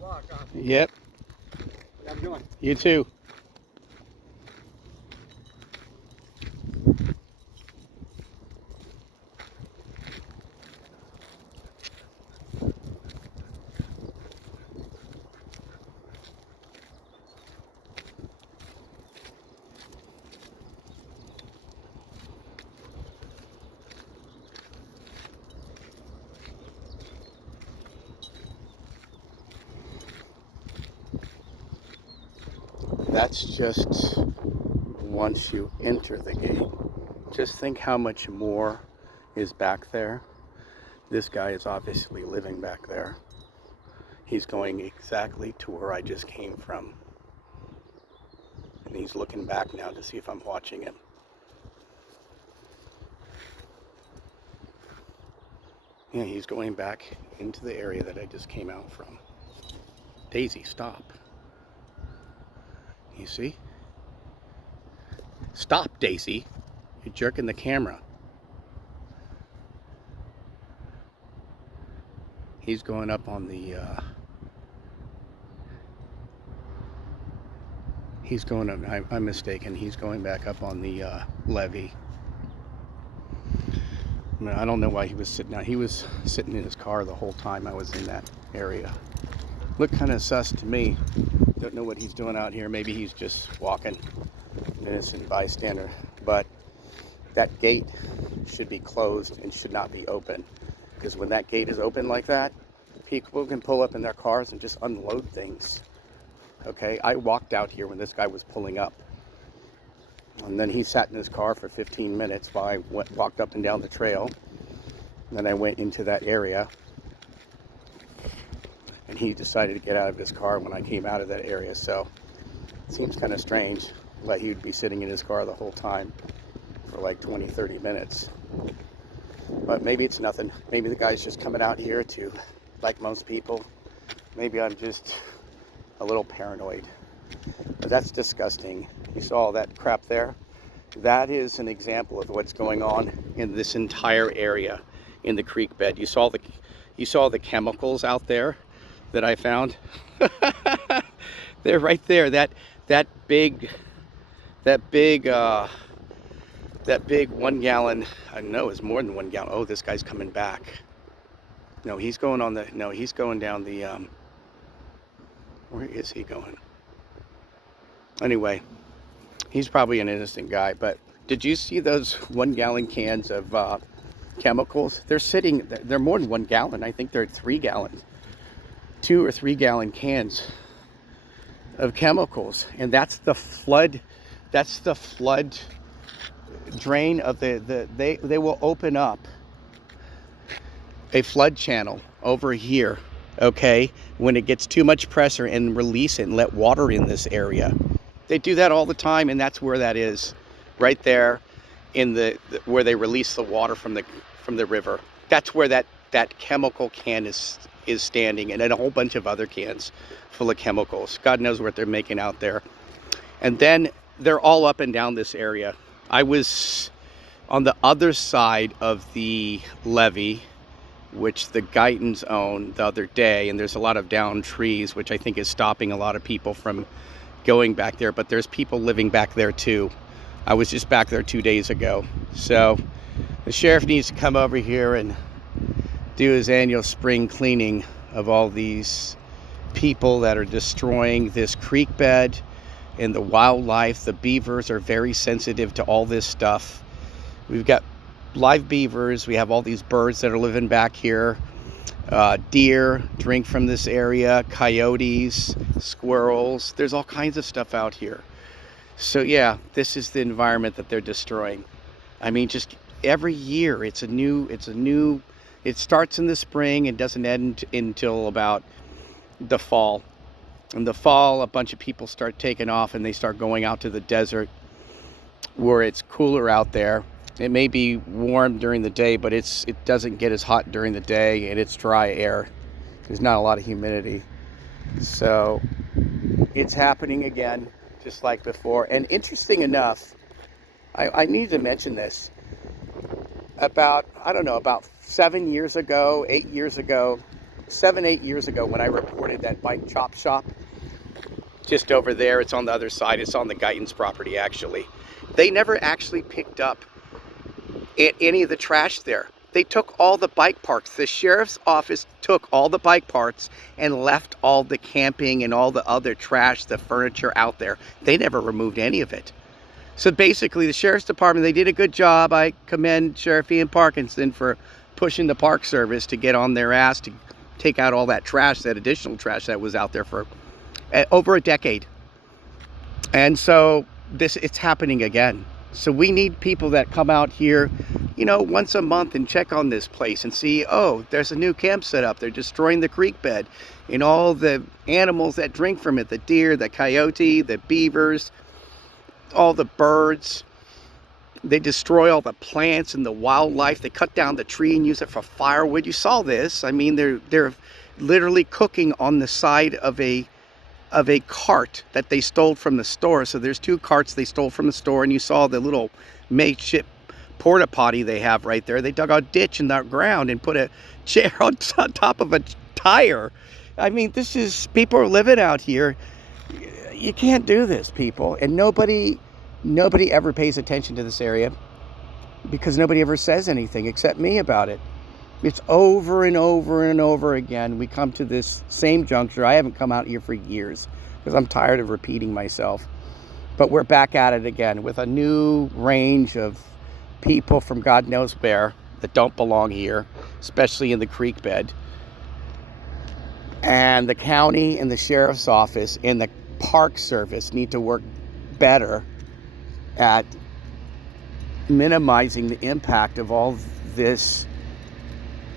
walk, huh? Yep. Have a good one. You too. That's just once you enter the gate. Just think how much more is back there. This guy is obviously living back there. He's going exactly to where I just came from. And he's looking back now to see if I'm watching him. Yeah, he's going back into the area that I just came out from. Daisy, stop. You see? Stop, Daisy. You're jerking the camera. He's going up on the, he's going up, I'm mistaken, he's going back up on the levee. I mean, I don't know why he was sitting out. He was sitting in his car the whole time I was in that area. Looked kind of sus to me. Don't know what he's doing out here. Maybe he's just walking, innocent bystander. But that gate should be closed and should not be open. Because when that gate is open like that, people can pull up in their cars and just unload things. Okay, I walked out here when this guy was pulling up. And then he sat in his car for 15 minutes while I walked up and down the trail. And then I went into that area. And he decided to get out of his car when I came out of that area. So it seems kind of strange that he would be sitting in his car the whole time for like 20, 30 minutes. But maybe it's nothing. Maybe the guy's just coming out here to, like most people, maybe I'm just a little paranoid. But that's disgusting. You saw all that crap there? That is an example of what's going on in this entire area in the creek bed. You saw the chemicals out there that I found. They're right there. That big 1 gallon, I know it's more than 1 gallon. Oh, this guy's coming back. No, he's going on the, no, he's going down the, where is he going? Anyway, he's probably an innocent guy, but did you see those 1 gallon cans of chemicals? They're more than 1 gallon. I think they're 3 gallons. 2 or 3 gallon cans of chemicals. And that's the flood drain of they will open up a flood channel over here, okay, when it gets too much pressure, and release it and let water in this area. They do that all the time, and that's where that is, right there in where they release the water from the river. That's where that chemical can is standing, and then a whole bunch of other cans full of chemicals. God knows what they're making out there. And then they're all up and down this area. I was on the other side of the levee, which the Guytons own, the other day, and there's a lot of downed trees, which I think is stopping a lot of people from going back there, but there's people living back there too. I was just back there 2 days ago. So the sheriff needs to come over here and do his annual spring cleaning of all these people that are destroying this creek bed and the wildlife. The beavers are very sensitive to all this stuff. We've got live beavers. We have all these birds that are living back here. Deer drink from this area, coyotes, squirrels. There's all kinds of stuff out here. So yeah, this is the environment that they're destroying. I mean, just every year it starts in the spring and doesn't end until about the fall. In the fall, a bunch of people start taking off and they start going out to the desert where it's cooler out there. It may be warm during the day, but it doesn't get as hot during the day, and it's dry air. There's not a lot of humidity. So it's happening again, just like before. And interesting enough, I need to mention this. About 7, 8 years ago, when I reported that bike chop shop. Just over there, it's on the other side. It's on the Guyton's property, actually. They never actually picked up any of the trash there. They took all the bike parts. The sheriff's office took all the bike parts and left all the camping and all the other trash, the furniture out there. They never removed any of it. So basically, the sheriff's department, they did a good job. I commend Sheriff Ian Parkinson for pushing the Park Service to get on their ass to take out all that trash, that additional trash that was out there for over a decade. And so it's happening again. So we need people that come out here, you know, once a month and check on this place and see, oh, there's a new camp set up. They're destroying the creek bed and all the animals that drink from it, the deer, the coyote, the beavers, all the birds. They destroy all the plants and the wildlife. They cut down the tree and use it for firewood. You saw this. I mean, they're literally cooking on the side of a cart that they stole from the store. So there's 2 carts they stole from the store, and you saw the little makeshift porta potty they have right there. They dug a ditch in the ground and put a chair on top of a tire. I mean, people are living out here. You can't do this, people. And nobody ever pays attention to this area because nobody ever says anything except me about it. It's over and over and over again. We come to this same juncture. I haven't come out here for years because I'm tired of repeating myself. But we're back at it again with a new range of people from God knows where that don't belong here, especially in the creek bed. And the county and the sheriff's office and the Park Service need to work better at minimizing the impact of all this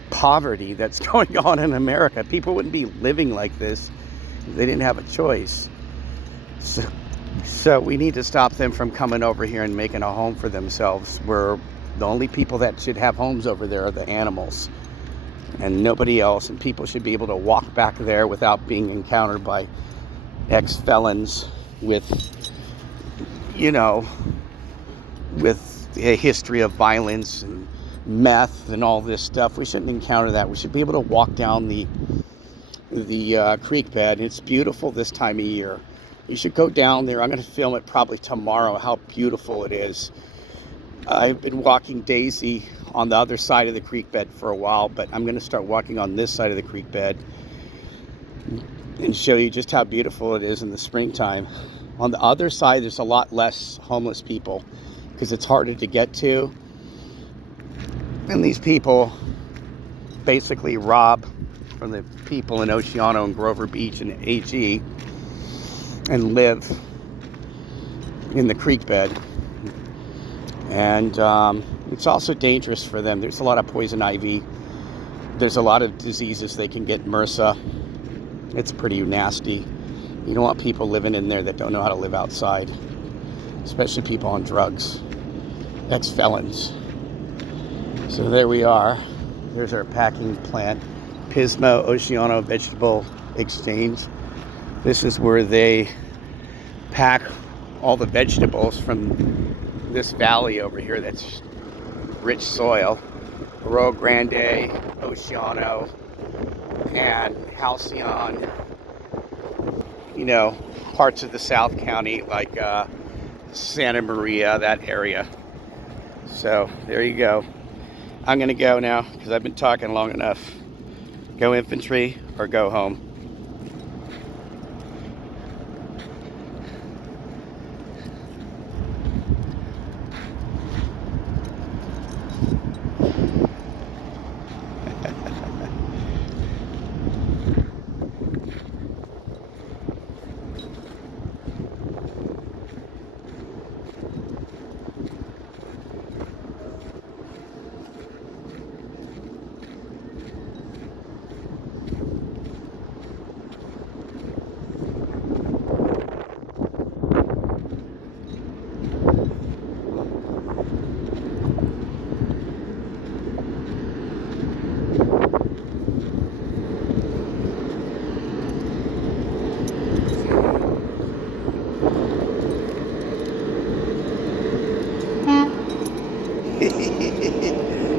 poverty that's going on in America. People wouldn't be living like this if they didn't have a choice. So we need to stop them from coming over here and making a home for themselves. We're the only people that should have homes over there are the animals and nobody else. And people should be able to walk back there without being encountered by ex-felons with, you know, with a history of violence and meth and all this stuff. We shouldn't encounter that. We should be able to walk down the creek bed. It's beautiful this time of year. You should go down there. I'm going to film it probably tomorrow, how beautiful it is. I've been walking Daisy on the other side of the creek bed for a while, but I'm going to start walking on this side of the creek bed and show you just how beautiful it is in the springtime. On the other side, there's a lot less homeless people because it's harder to get to. And these people basically rob from the people in Oceano and Grover Beach and AG and live in the creek bed. And it's also dangerous for them. There's a lot of poison ivy. There's a lot of diseases they can get, MRSA. It's pretty nasty. You don't want people living in there that don't know how to live outside, especially people on drugs, ex-felons. So there we are. There's our packing plant, Pismo Oceano Vegetable Exchange. This is where they pack all the vegetables from this valley over here that's rich soil. Arroyo Grande, Oceano, and Halcyon. You know, parts of the South County like Santa Maria, that area. So there you go. I'm gonna go now because I've been talking long enough. Go infantry or go home.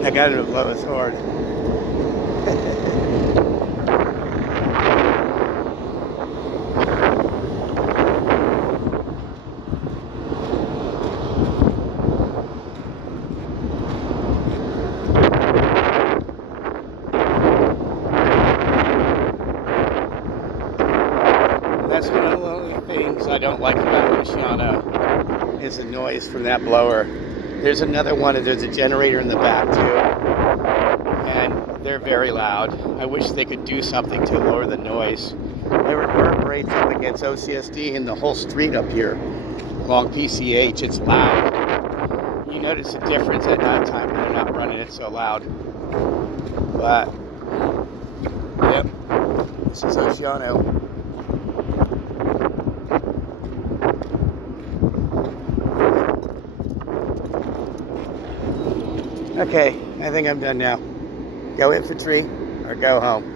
I got him to blow his horn. don't like about Oceano is the noise from that blower. There's another one, there's a generator in the back too, and they're very loud. I wish they could do something to lower the noise. It reverberates up against OCSD and the whole street up here along PCH. It's loud. You notice a difference at night time when they're not running it so loud. But, yep, this is Oceano. Okay, I think I'm done now. Go infantry or go home.